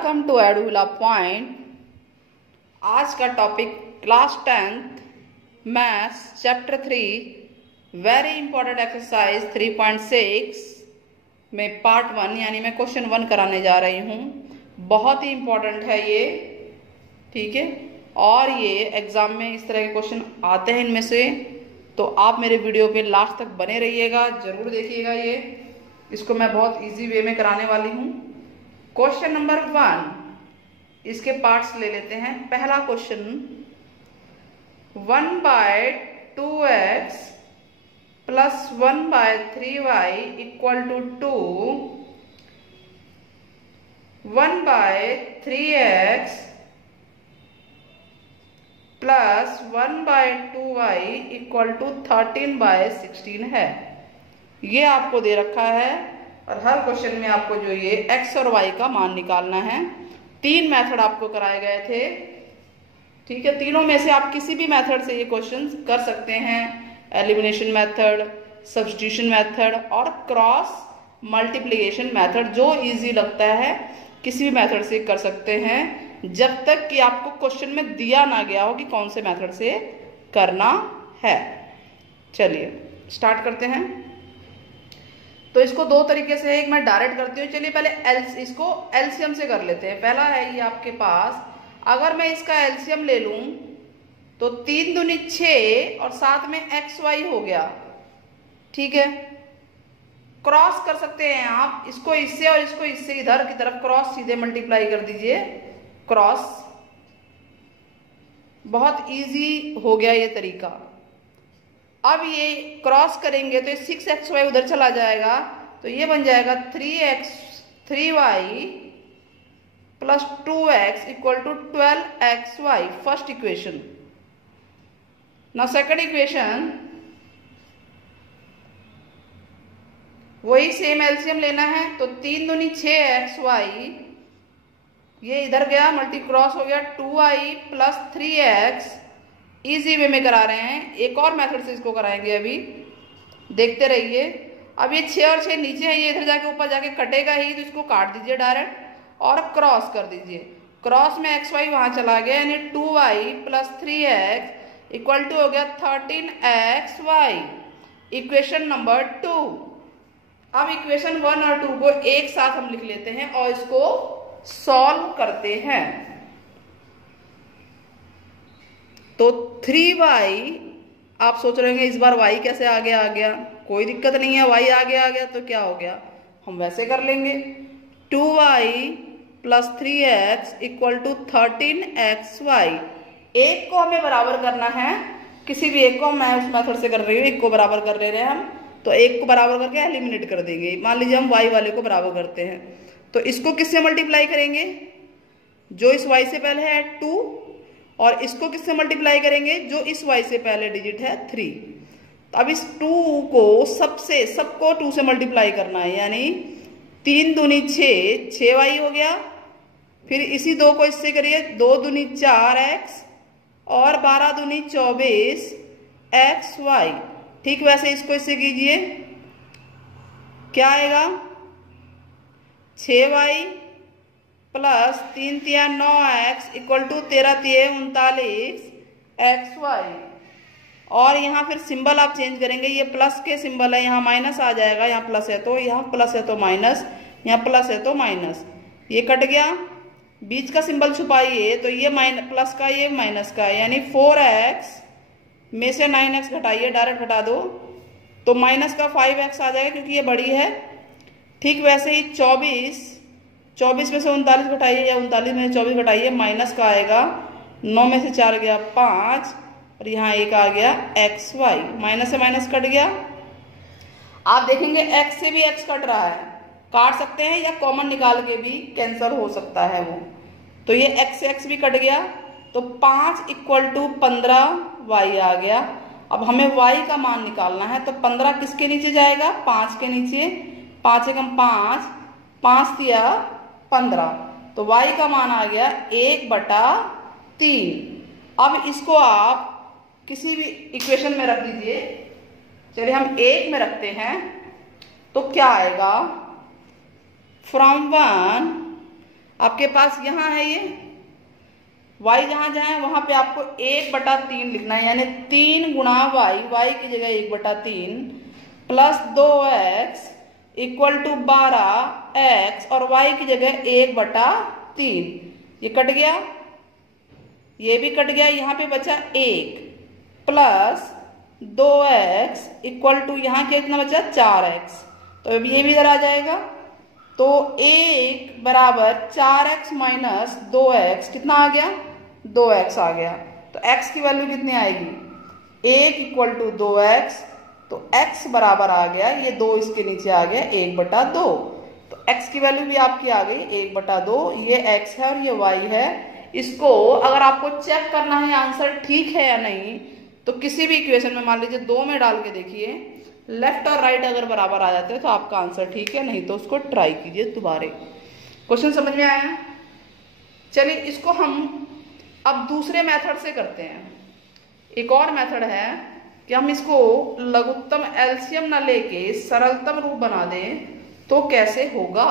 Welcome to एडुला point. आज का topic class 10th maths chapter 3 very important exercise 3.6 में part 1 यानी मैं क्वेश्चन 1 कराने जा रही हूँ। बहुत ही इंपॉर्टेंट है ये, ठीक है। और ये एग्जाम में इस तरह के क्वेश्चन आते हैं इनमें से, तो आप मेरे वीडियो पे लास्ट तक बने रहिएगा, जरूर देखिएगा। ये इसको मैं बहुत इजी वे में कराने वाली हूँ। क्वेश्चन नंबर 1, इसके पार्ट्स ले लेते हैं। पहला question, 1/2x plus 1/3y equal to 2, 1/3x plus 1/2y equal to 13/16 है। ये आपको दे रखा है और हर क्वेश्चन में आपको जो ये x और y का मान निकालना है। 3 मेथड आपको कराए गए थे, ठीक है। तीनों में से आप किसी भी मेथड से ये क्वेश्चन कर सकते हैं। एलिमिनेशन मेथड, सब्स्टिट्यूशन मेथड और क्रॉस मल्टीप्लिकेशन मेथड, जो इजी लगता है किसी भी मेथड से कर सकते हैं, जब तक कि आपको क्वेश्चन में दिया ना गया हो कि कौन से मेथड से करना है। चलिए स्टार्ट करते हैं। तो इसको दो तरीके से, एक मैं डायरेक्ट करती हूँ। चलिए पहले इसको एलसीएम से कर लेते हैं। पहला है ये आपके पास, अगर मैं इसका एलसीएम ले लूं तो 3 दूनी 6 और साथ में एक्स वाई हो गया, ठीक है। क्रॉस कर सकते हैं आप, इसको इससे और इसको इससे इधर की तरफ क्रॉस सीधे मल्टीप्लाई कर दीजिए, क्रॉस। बहुत इजी हो गया ये तरीका। अब ये क्रॉस करेंगे तो 6xy उधर चला जाएगा, तो ये बन जाएगा 3y plus 2x equal to 12xy, first equation. Now second equation, वही सेम एलसीएम लेना है। तो 3 दूनी 6xy, ये इधर गया मल्टी क्रॉस हो गया, 2y plus 3x। Easy way में करा रहे हैं, एक और मेथड से इसको कराएंगे, अभी देखते रहिए। अब ये 6 और 6 नीचे है, ये इधर जाके ऊपर जाके कटेगा ही, तो इसको काट दीजिए डायरेक्ट और क्रॉस कर दीजिए। क्रॉस में एक्स वाई वहां चला गया, यानी 2y plus 3x equal to हो गया 13xy, इक्वेशन नंबर 2। अब इक्वेशन 1 और 2 को एक साथ हम लिख लेते हैं और इसको सॉल्व करते हैं। तो 3y, आप सोच रहे होंगे इस बार y कैसे आगे आ गया। कोई दिक्कत नहीं है, y आगे आ गया तो क्या हो गया, हम वैसे कर लेंगे। 2y plus 3x equal to 13xy। एक को हमें बराबर करना है, किसी भी एक को, मैं उस मेथड से कर रही हूँ, एक को बराबर कर ले रहे हैं हम, तो एक को बराबर करके एलिमिनेट कर देंगे। मान लीजिए हम y वाले को बराबर करते हैं, तो इसको किससे मल्टीप्लाई करेंगे, जो इस y से पहले है 2, और इसको किससे मल्टीप्लाई करेंगे, जो इस y से पहले डिजिट है 3। तो अब इस 2 को सबको 2 से मल्टीप्लाई करना है, यानी 3 दूनी 6, 6y हो गया। फिर इसी 2 को इससे करिए, 2 दूनी 4x और 12 दूनी 24xy। ठीक वैसे इसको इससे कीजिए, क्या आएगा, 6y plus 3 3 9x equal to 13 3 39xy। और यहाँ फिर सिंबल आप चेंज करेंगे, ये प्लस के सिंबल है, यहाँ माइनस आ जाएगा, यहाँ प्लस है तो यहाँ प्लस है तो माइनस, यहाँ प्लस है तो माइनस, ये कट गया। बीच का सिंबल छुपाइए, तो ये प्लस का, ये माइनस का, यानी 4x में से 9x घटाइए, डायरेक्ट घटा दो, तो माइनस का 5x आ जाएगा क्योंकि ये बड़ी है। ठीक वैसे ही 24 में से 39 घटाइए, या 39 में से 24 घटाइए, माइनस का आएगा, 9 में से 4 गया 5, और यहाँ एक आ गया xy, माइनस से माइनस कट गया। आप देखेंगे x से भी x कट रहा है, काट सकते हैं या कॉमन निकाल के भी कैंसिल हो सकता है वो। तो ये x से x भी कट गया, तो 5 इक्वल टू 15y आ गया। अब हमें y का मान निकालना है, तो 15 किसके नीचे जाएगा, 5 के नीचे, 5 एकम 5, 5 दिया 15, तो y का मान आ गया 1/3। अब इसको आप किसी भी इक्वेशन में रख दीजिए। चलिए हम 1 में रखते हैं, तो क्या आएगा, फ्रॉम 1 आपके पास यहाँ है ये y जहां जाए वहां पे आपको 1/3 लिखना है, यानी 3 गुणा y की जगह 1/3 plus 2x equal to 12x और y की जगह 1/3। ये कट गया, ये भी कट गया, यहाँ पे बचा 1 प्लस 2x इक्वल टू यहाँ कितना बचा 4x। तो अब ये भी इधर आ जाएगा, तो 1 बराबर 4x माइनस 2x कितना आ गया 2x आ गया। तो x की वैल्यू कितनी आएगी 1 इक्वल टू 2x, तो x बराबर आ गया, ये 2 इसके नीचे आ गया 1/2। तो x की वैल्यू भी आपकी आ गई 1/2, ये x है और ये y है। इसको अगर आपको चेक करना है आंसर ठीक है या नहीं, तो किसी भी इक्वेशन में मान लीजिए 2 में डाल के देखिए, लेफ्ट और राइट अगर बराबर आ जाते हैं तो आपका आंसर ठीक है, नहीं तो उसको ट्राई कीजिए दोबारा। क्वेश्चन समझ में आया? चलिए इसको हम अब दूसरे मेथड से करते हैं। एक और मेथड है कि हम इसको लघुत्तम एलसीएम ना लेके सरलतम रूप बना दें, तो कैसे होगा।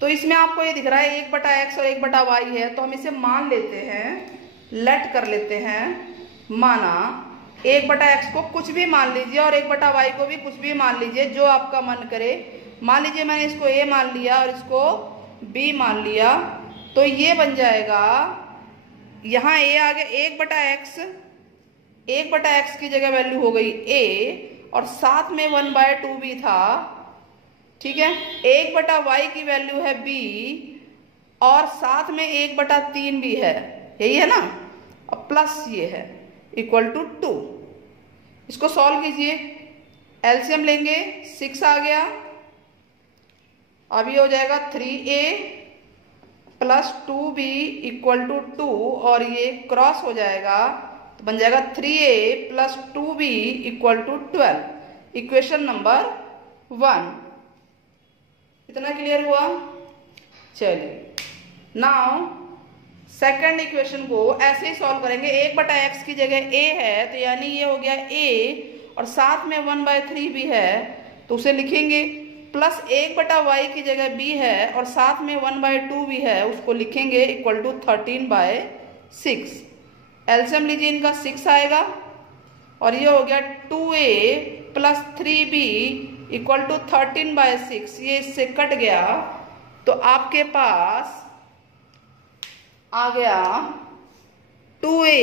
तो इसमें आपको ये दिख रहा है 1/x और 1/y है, तो हम इसे मान लेते हैं, लेट कर लेते हैं। माना 1/x को कुछ भी मान लीजिए और 1/y को भी कुछ भी मान लीजिए, जो आपका मन करे। मान लीजिए मैंने इसको a मान लिया और इसको b मान लिया, तो ये बन जाएगा, यहाँ a आ गया 1/x की जगह वैल्यू हो गई a और साथ में 1/2 भी था, ठीक है। 1/y की वैल्यू है b और साथ में 1/3 भी है, यही है ना। अब प्लस ये है इक्वल टू 2। इसको सॉल्व कीजिए, एलसीएम लेंगे, 6 आ गया। अब ये हो जाएगा 3a plus 2b equal to 2 और ये क्रॉस हो जाएगा, तो बन जाएगा 3a plus 2b equal to 12। Equation number 1। इतना क्लियर हुआ? चलिए नाउ सेकंड इक्वेशन को ऐसे ही सॉल्व करेंगे। 1/x की जगह a है, तो यानी ये हो गया a और साथ में 1/3 भी है, तो उसे लिखेंगे। प्लस 1/y की जगह b है और साथ में 1/2 भी है, उसको लिखेंगे इक्वल टू 13/6। एलसीएम लीजिए, इनका 6 आएगा और ये हो गया 2a plus 3b equal to 13/6। ये इससे कट गया, तो आपके पास आ गया 2a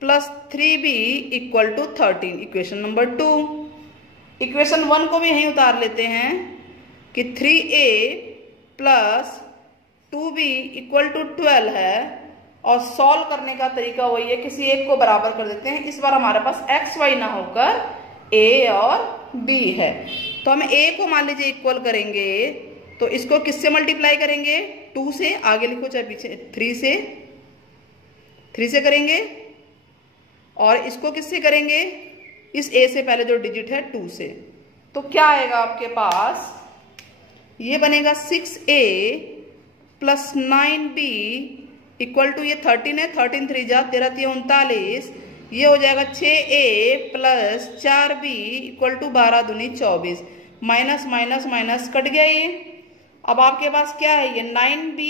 plus 3b equal to 13। Equation number 2। Equation 1 को भी यहीं उतार लेते हैं कि 3a plus 2b equal to 12 है, और सॉल्व करने का तरीका वही है, किसी एक को बराबर कर देते हैं। इस बार हमारे पास x y ना होकर a और b है, तो हम a को मान लीजिए इक्वल करेंगे, तो इसको किससे मल्टीप्लाई करेंगे 2 से, आगे लिखो चाहे पीछे, 3 से करेंगे, और इसको किससे करेंगे, इस a से पहले जो डिजिट है 2 से। तो क्या आएगा आपके पास, ये बनेगा 6a plus 9b equal to, ये 13 है, 13 3 जा 13 39, ये हो जाएगा 6a plus 4b equal to 12 दूनी 24, माइनस माइनस माइनस कट गया ये। अब आपके पास क्या है, ये 9b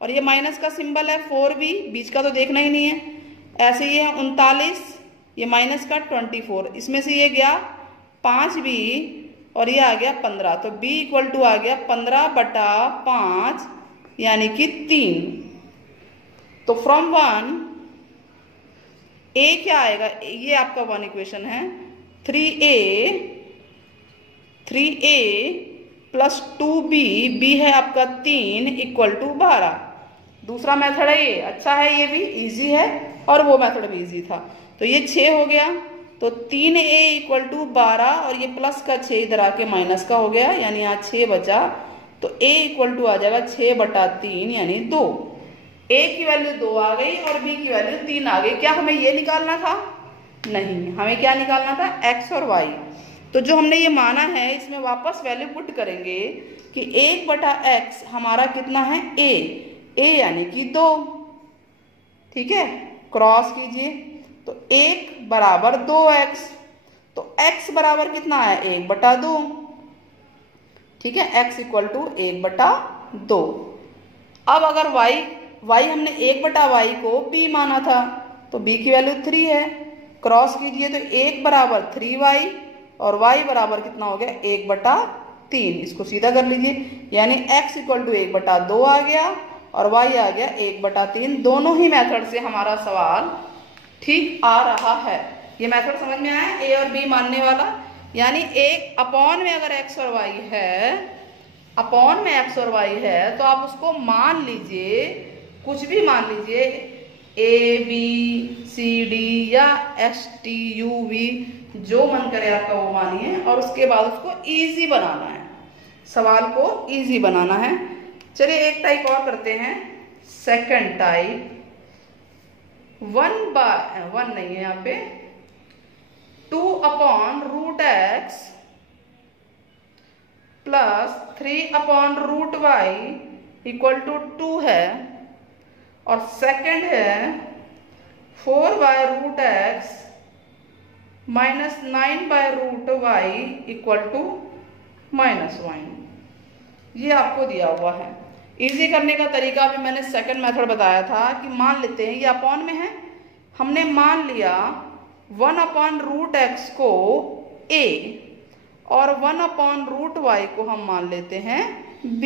और ये माइनस का सिंबल है 4b, बीच का तो देखना ही नहीं है। ऐसे ये है 39, ये माइनस का 24, इसमें से ये गया 5b और ये आ गया 15, तो b इक्वल टू आ गया 15/5 यानी कि 3। तो फ्रॉम 1 a क्या आएगा, ये आपका 1 इक्वेशन है, 3a प्लस 2b, b है आपका 3 इक्वल टू 12। दूसरा मेथड है ये, अच्छा है, ये भी इजी है और वो मेथड भी इजी था। तो ये 6 हो गया, तो 3a इक्वल टू 12 और ये प्लस का 6 इधर आके माइनस का हो गया, यानी यहाँ 6 बचा, तो a इक्वल टू आ जाएगा 6/3 यानी 2। a की वैल्यू 2 आ गई और b की वैल्यू 3 आ गई। क्या हमें ये निकालना था? नहीं, हमें क्या निकालना था, x और y। तो जो हमने ये माना है, इसमें वापस वैल्यू पुट करेंगे कि 1/x हमारा कितना है, a यानी कि 2, ठीक है। क्रॉस कीजिए, तो 1 बराबर 2x, तो x बराबर कितना है 1/2, ठीक है। x equal to 1/2। 2। अब अगर y हमने 1/y को b माना था तो b की वैल्यू 3 है। क्रॉस कीजिए तो 1 बराबर 3y और y बराबर कितना हो गया 1/3। इसको सीधा कर लीजिए, यानी x इक्वल टू 1/2 आ गया और y आ गया 1/3। दोनों ही मेथड से हमारा सवाल ठीक आ रहा है। ये मेथड समझ में आया, a और b मानने वाला। यानी एक अपॉन में अगर x और y है, अपॉन में x और y है तो आप उसको मान लीजिए, कुछ भी मान लीजिए, a b c d या s t u v, जो मन करे आपका वो मानिए, और उसके बाद उसको इजी बनाना है, सवाल को इजी बनाना है। चलिए एक टाइप और करते हैं, सेकंड टाइप। 1 नहीं है यहाँ पे, 2/√x plus 3/√y equal to 2 है, और सेकंड है 4/√x minus 9/√y equal to -1। ये आपको दिया हुआ है। इजी करने का तरीका भी मैंने सेकंड मेथड बताया था कि मान लेते हैं ये अपॉन में है, हमने मान लिया 1/√x को a और 1/√y को हम मान लेते हैं b।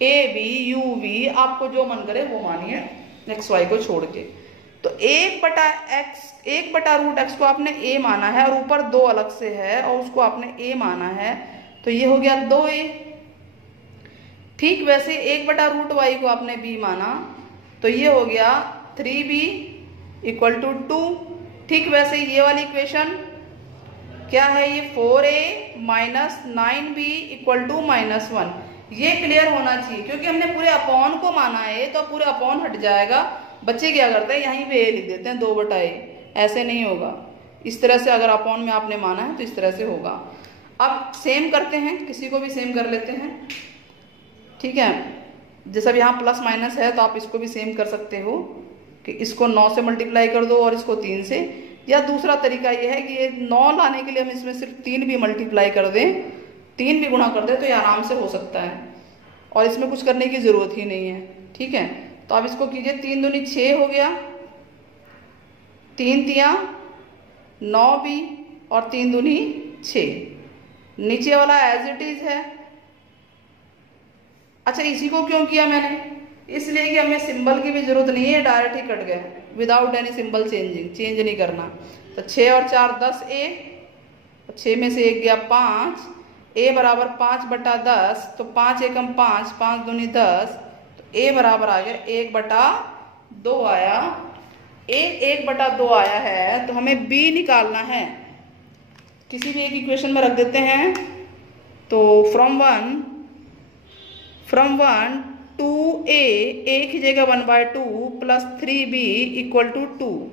a b u v आपको जो मन करे वो मानिए x y को छोड़ के। तो 1/√x को आपने a माना है और ऊपर 2 अलग से है और उसको आपने a माना है, तो ये हो गया 2a। ठीक वैसे 1/√y को आपने b माना तो ये हो गया 3b इक्वल टू 2। ठीक वैसे ये वाली इक्वेशन क्या है, ये 4a minus 9b equal to -1। ये क्लियर होना चाहिए क्योंकि हमने पूरे अपॉन को माना है तो पूरे अपॉन हट जाएगा। बच्चे क्या करते हैं, यहीं पे a लिख देते हैं 2/a। ऐसे नहीं होगा, इस तरह से अगर अपॉन में आपने माना है तो इस तरह से होगा। अब सेम करते हैं, किसी को भी सेम कर लेते हैं, ठीक है। जैसा अब यहाँ प्लस माइनस है तो आप इसको भी सेम कर सकते हो कि इसको 9 से मल्टीप्लाई कर दो और इसको 3 से, या दूसरा तरीका ये है कि ये 9 लाने के लिए हम इसमें सिर्फ 3 भी मल्टीप्लाई कर दें, 3 भी गुणा कर दें, तो ये आराम से हो सकता है और इसमें कुछ करने की ज़रूरत ही नहीं है। ठीक है, तो आप इसको कीजिए, 3 दूनी 6 हो गया, 3 तियाँ 9 भी और 3 दूनी 6। नीचे वाला एज इट इज है। अच्छा, इसी को क्यों किया मैंने, इसलिए कि हमें सिंबल की भी जरूरत नहीं है, डायरेक्ट ही कट गया विदाउट एनी सिंबल चेंज नहीं करना। तो 6 और 4 10a, 6 में से 1 गया 5, a बराबर 5/10, तो 5 एकम 5, 5 दूनी 10, तो a बराबर आ गया 1/2 आया। a 1/2 आया है तो हमें b निकालना है। किसी भी एक इक्वेशन में रख देते हैं, तो फ्रॉम 1 2a, a की जगह 1/2 प्लस 3b इक्वल टू 2।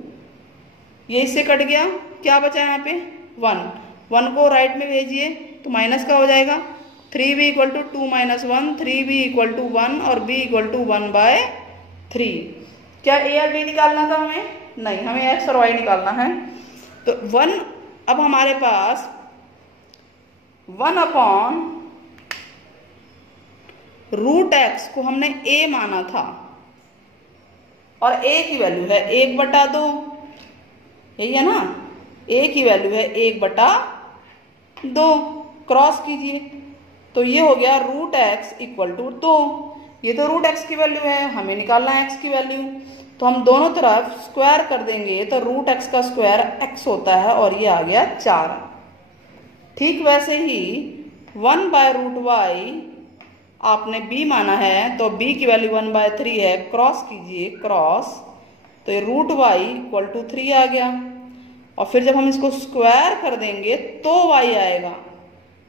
ये इससे कट गया, क्या बचा यहाँ पे 1 को राइट में भेजिए तो माइनस का हो जाएगा। 3b equal to 2 - 1, 3b equal to 1 और b इक्वल टू 1/3। क्या a और b निकालना था हमें? नहीं, हमें x और y निकालना है। तो 1, अब हमारे पास 1/√x को हमने a माना था और a की वैल्यू है 1/2, यही है ना, a की वैल्यू है 1/2। क्रॉस कीजिए तो ये हो गया √x इक्वल टू 2। ये तो √x की वैल्यू है, हमें निकालना है x की वैल्यू, तो हम दोनों तरफ स्क्वायर कर देंगे तो √x का स्क्वायर x होता है और ये आ गया 4। ठीक वैसे ही 1/√y आपने b माना है तो b की वैल्यू 1/3 है। क्रॉस कीजिए, क्रॉस, तो ये √y इक्वल टू 3 आ गया, और फिर जब हम इसको स्क्वायर कर देंगे तो y आएगा।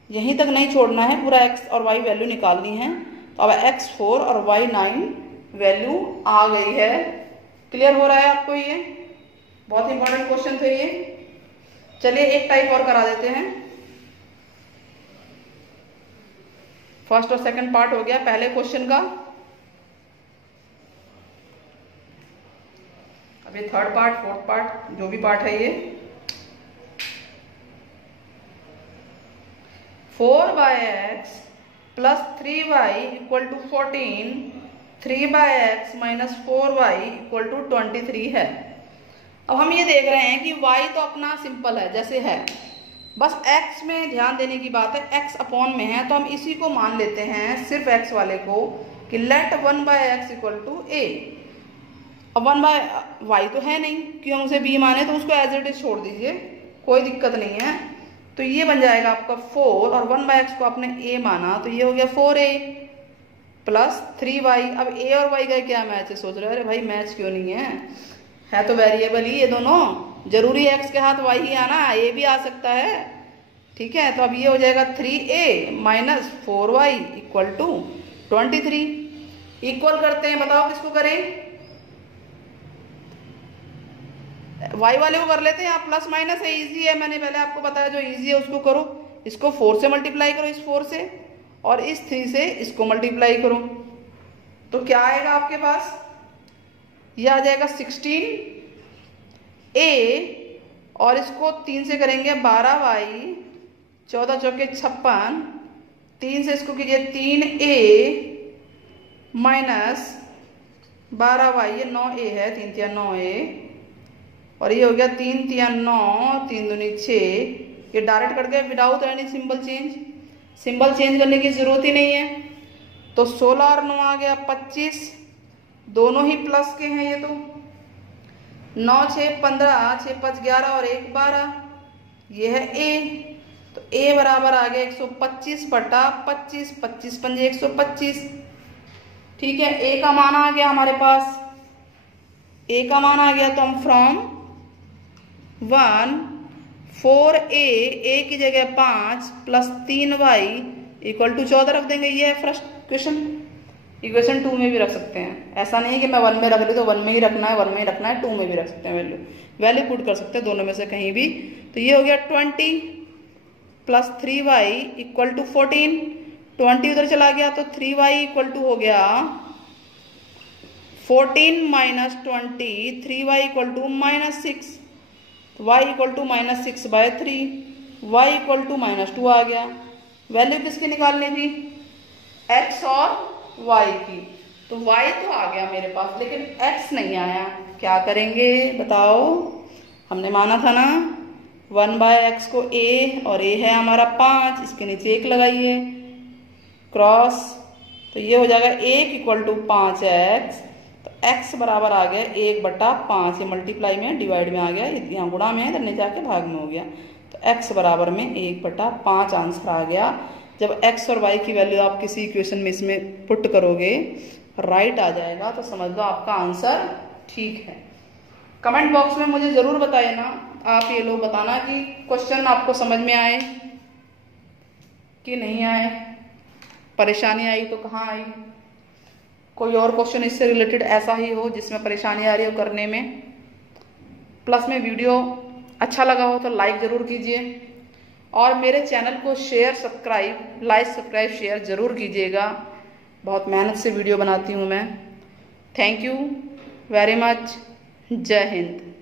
यहीं तक नहीं छोड़ना है, पूरा x और y वैल्यू निकालनी है। तो अब x4 और y9 वैल्यू आ गई है। क्लियर हो रहा है आपको? ये बहुत इंपॉर्टेंट क्वेश्चन थे ये। चलिए एक टाइप और करा देते हैं। फर्स्ट और सेकंड पार्ट हो गया पहले क्वेश्चन का। अभी थर्ड पार्ट, फोर्थ पार्ट, जो भी पार्ट है ये। 4/x plus 3y equal to 14, 3/x minus 4y equal to 23 है। अब हम ये देख रहे हैं कि y तो अपना सिंपल है जैसे है, बस x में ध्यान देने की बात है, x अपॉन में है तो हम इसी को मान लेते हैं सिर्फ x वाले को कि late 1/x equal to a। अब 1/y तो है नहीं कि हम उसे b माने, तो उसको एज इट इज छोड़ दीजिए, कोई दिक्कत नहीं है। तो ये बन जाएगा आपका 4 और 1/x को आपने a माना तो ये हो गया 4a प्लस 3y। अब a और y का क्या मैच है, सोच रहे हो अरे भाई मैच क्यों नहीं है तो वेरिएबल ही ये दोनों, जरूरी x के हाथ y ही आना, a भी आ सकता है। ठीक है, तो अब ये हो जाएगा 3a minus 4y equal to 23। Equal करते हैं, बताओ किसको करें, y वाले को कर लेते हैं। आप प्लस माइनस है, इजी है, मैंने पहले आपको बताया जो इजी है उसको करो। इसको 4 से मल्टीप्लाई करो, इस 4 से, और इस 3 से इसको मल्टीप्लाई करो, तो क्या आएगा आपके पास, ये आ जाएगा 16a और इसको 3 से करेंगे 12y, 14 चौके 56, 3 से इसको कीजिए 3a माइनस 12y, ये 9a है, 3 3 9a, और ये हो गया 3 3 9, 3 दूनी 6। ये डायरेक्ट कट गया without any symbol change, symbol change करने की जरूरत ही नहीं है। तो 16 और 9 आ गया 25, दोनों ही प्लस के हैं ये, तो 9 6 15, 6 5 11 और 1 12, ये है a। तो a बराबर आ गया 125 बटा 25, 25 पंजे 125। ठीक है, a का मान आ गया हमारे पास, a का मान आ गया, तो हम फ्रॉम 1 4a, a की जगह 5 प्लस 3y इक्वल टू 14 रख देंगे। ये है फर्स्ट क्वेश्चन। इक्वेशन 2 में भी रख सकते हैं, ऐसा नहीं कि मैं 1 में रख ली तो 1 में ही रखना है, 1 में ही रखना है, 2 में भी रख सकते हैं, वैल्यू पुट कर सकते हैं दोनों में से कहीं भी। तो ये हो गया 20 प्लस 3y इक्वल टू 14, 20 उधर चला गया तो 3y इक्वल टू हो गया 14 minus 20, 3y equal to minus 6, y equal to minus 6/3, y equal to minus 2 आ गया। वैल्यू किसकी निकालनी थी, x और y की, तो y तो आ गया मेरे पास लेकिन x नहीं आया, क्या करेंगे बताओ। हमने माना था ना 1/x को a, और a है हमारा 5, इसके नीचे 1 लगाइए क्रॉस, तो ये हो जाएगा 1 इक्वल टू 5x। तो x बराबर आ गया 1/5, ये मल्टीप्लाई में डिवाइड में आ गया, यहाँ गुणा में है, इधर नीचे जाके भाग में हो गया, तो x बराबर में 1/5 आंसर आ गया। जब x और y की वैल्यू आप किसी इक्वेशन में इसमें पुट करोगे राइट आ जाएगा, तो समझ लो आपका आंसर ठीक है। कमेंट बॉक्स में मुझे जरूर बताइए ना, आप ये लोग बताना कि क्वेश्चन आपको समझ में आए कि नहीं आए, परेशानी आई तो कहाँ आई, कोई और क्वेश्चन इससे रिलेटेड ऐसा ही हो जिसमें परेशानी आ रही हो करने में। प्लस में वीडियो अच्छा लगा हो तो लाइक जरूर कीजिए, और मेरे चैनल को शेयर सब्सक्राइब शेयर जरूर कीजिएगा, बहुत मेहनत से वीडियो बनाती हूँ मैं। थैंक यू वेरी मच, जय हिंद।